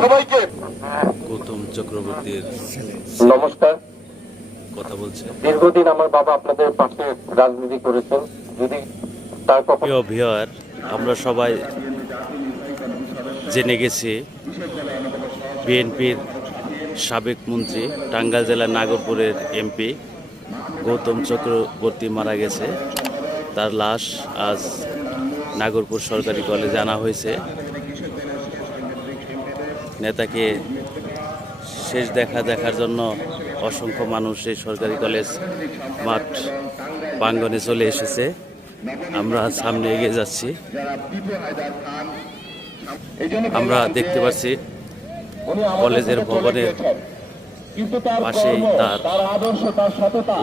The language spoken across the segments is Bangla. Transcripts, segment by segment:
সবাইকে। গৌতম চক্রবর্তীর নমস্কার। কথা বলছে। দীর্ঘদিন আমার বাবা আপনাদের পাশে রাজনীতি করেছেন। যদি তার প্রিয় ভিওয়ার আমরা সবাই জেনে গেছি বিএনপির সাবেক মন্ত্রী টাঙ্গাইল জেলার নাগরপুরের এমপি গৌতম চক্রবর্তী মারা গেছে। তার লাশ আজ নাগরপুর সরকারি কলেজে আনা হয়েছে। নেতাকে শেষ দেখা দেখার জন্য অসংখ্য মানুষ এই সরকারি কলেজ মাঠ প্রাঙ্গনে চলে এসেছে। আমরা সামনে এগিয়ে যাচ্ছি। আমরা দেখতে পাচ্ছি কলেজের ভবনের পাশেই তার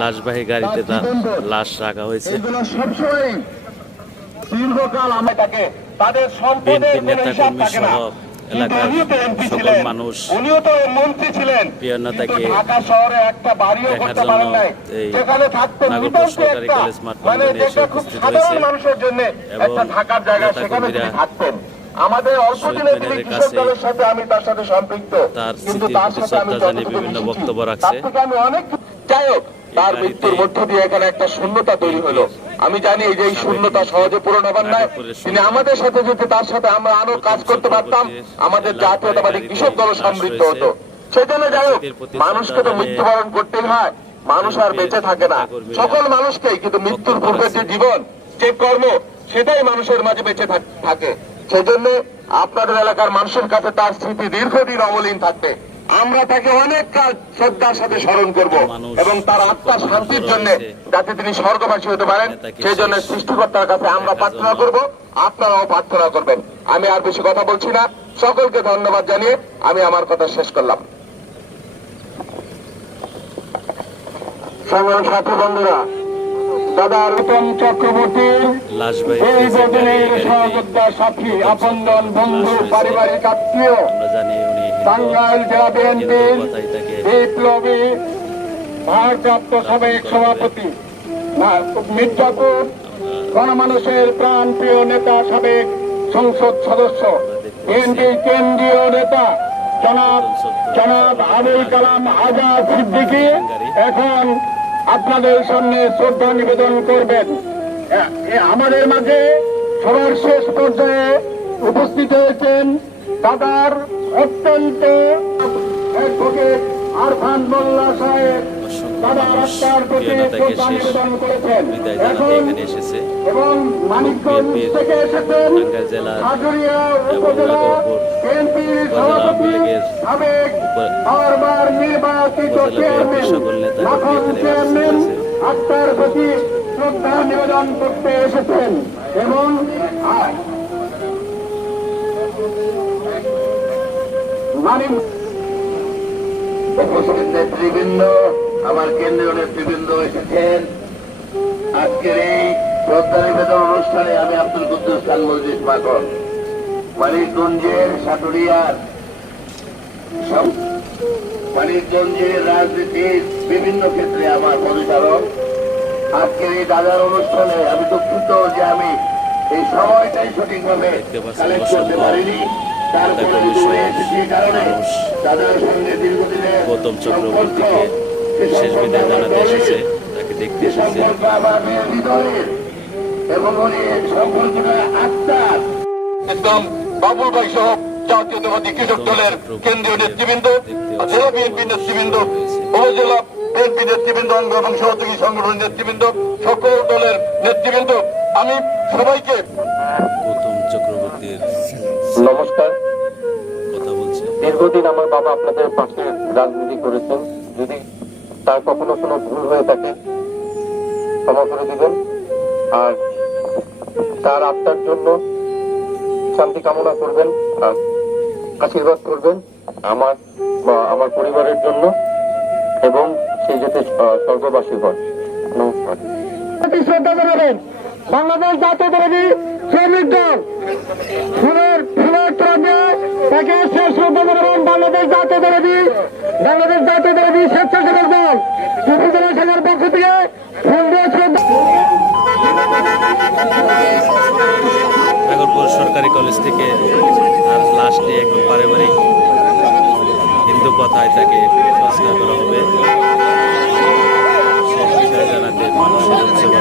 লাশবাহী গাড়িতে তার লাশ রাখা হয়েছে। এগুলো দীর্ঘকাল আমরা তাকে তাদের সম্পদের বিএনপি কোনো হিসাব নেতাকর্মী থাকে না। সহ এলাকার সকল মানুষ প্রিয় নেতাকে দেখার জন্য এই নাগরপুর সরকারি কলেজ মাঠ মানে প্রাঙ্গণে এসে উপস্থিত হয়েছে। এবং একটা থাকার জায়গা নেতাকর্মীরা থাকতেন। আমাদের অল্প শহীদ দিনে তিনি কৃষক কাছে দলের সাথে আমি তার সাথে সম্পৃক্ত। কিন্তু তার সাথে আমি বিভিন্ন বক্তব্য তার রাখছে। থেকে আমি অনেক যাই হোক তার মৃত্যুর মধ্য দিয়ে এখানে একটা শূন্যতা তৈরি হলো। আমি জানি এই যে এই শূন্যতা সহজে পূরণ হবার নয়। তিনি আমাদের সাথে যদি তার সাথে আমরা আরও কাজ করতে পারতাম আমাদের জাতীয়তাবাদী কৃষক দল সমৃদ্ধ হতো। সেজন্য যাই হোক মানুষকে তো মৃত্যুবরণ করতেই হয়। মানুষ আর বেঁচে থাকে না। সকল মানুষকেই কিন্তু মৃত্যুর পূর্বের যে জীবন যে কর্ম সেটাই মানুষের মাঝে বেঁচে থাক- সেজন্য আপনাদের এলাকার মানুষের কাছে তার স্মৃতি দীর্ঘদিন অমলিন থাকবে। আমরা তাকে অনেক কাল শ্রদ্ধার সাথে স্মরণ করব এবং তার আত্মার শান্তির জন্য যাতে তিনি স্বর্গবাসী হতে পারেন সেই জন্য সৃষ্টিকর্তার কাছে আমরা প্রার্থনা করব আপনারাও প্রার্থনা করবেন। আমি আর বেশি কথা বলছি না। সকলকে ধন্যবাদ জানিয়ে আমি আমার কথা শেষ করলাম। সংগ্রাম সাথী বন্ধুরা দাদা রতন চক্রবর্তীর এই বদলের সহযোদ্ধা সাথী আপনজন বন্ধু পারিবারিক আত্মীয়। টাঙ্গাইল জেলা তাকে বিপ্লবী ভারপ্রাপ্ত সাবেক সভাপতি মির্জাপুর গণমানুষের প্রাণ প্রিয় নেতা, সাবেক সংসদ সদস্য, বিএনপি কেন্দ্রীয় নেতা, জনাব জনাব আবুল কালাম আজাদ সিদ্দিকী এখন আপনাদের সামনে শ্রদ্ধা নিবেদন করবেন। আমাদের মাঝে সবার শেষ পর্যায়ে উপস্থিত হয়েছেন দাদার অত্যন্ত অ্যাডভোকেট আরফান মোল্লা সাহেব আত্মার প্রতি শ্রদ্ধা নিবেদন করতে এসেছেন। এবং মানিক উপস্থিত নেতৃবৃন্দ আমার কেন্দ্রীয় নেতৃবৃন্দ এসেছেন। আজকের এই শ্রদ্ধা নিবেদন অনুষ্ঠানে আমি আব্দুল কুদ্দুস খান মাখন মানিকগঞ্জের সাটুরিয়ার মানিকগঞ্জের রাজনীতির বিভিন্ন ক্ষেত্রে আমার পরিচালক। আজকের এই দাদার অনুষ্ঠানে আমি দুঃখিত যে আমি এই সময়টাই সঠিকভাবে কালেক্ট করতে পারিনি। তারপরে দূরে এসেছি কারণে মানুষ সঙ্গে দীর্ঘদিনের গৌতম চক্রবর্তীকে শেষ বিদায় জানাতে এসেছে তাকে দেখতে এসেছে। সম্পর্ক আমাদের হৃদয়ের এবং উনি সম্পর্কটা আত্মার। একদম বাবুল ভাই সহ জাতীয়তাবাদী কৃষক দলের কেন্দ্রীয় নেতৃবৃন্দ জেলা বিএনপি নেতৃবৃন্দ উপজেলা বিএনপি নেতৃবৃন্দ অঙ্গ এবং সহযোগী সংগঠনের নেতৃবৃন্দ সকল দলের নেতৃবৃন্দ আমি সবাইকে গৌতম চক্রবর্তীর নমস্কার। কথা বলছে। দীর্ঘদিন আমার বাবা আপনাদের পাশে রাজনীতি করেছেন। যদি তার কখনো কোনো ভুল হয়ে থাকে ক্ষমা করে দিবেন। আর তার আত্মার জন্য শান্তি কামনা করবেন আর আশীর্বাদ করবেন আমার বা আমার পরিবারের জন্য এবং সেই যাতে স্বর্গবাসী হয় নমস্কার। শ্রদ্ধা জানাবেন বাংলাদেশ জাতীয় জাতীয়তাবাদী শ্রমিক দল। ফুলের ফুলের তরফে তাকে শেষ শ্রদ্ধা জানাবেন বাংলাদেশ জাতীয়তাবাদী, বাংলাদেশ জাতীয় জাতীয়তাবাদী স্বেচ্ছাসেবক দল। সুবিধা সেনার পক্ষ থেকে ফুল দিয়ে শ্রদ্ধা সরকারি কলেজ থেকে আর লাশ নিয়ে এখন পারিবারিক হিন্দু কথায় তাকে সংস্কার করা হবে। জানাতে মানুষের উৎসব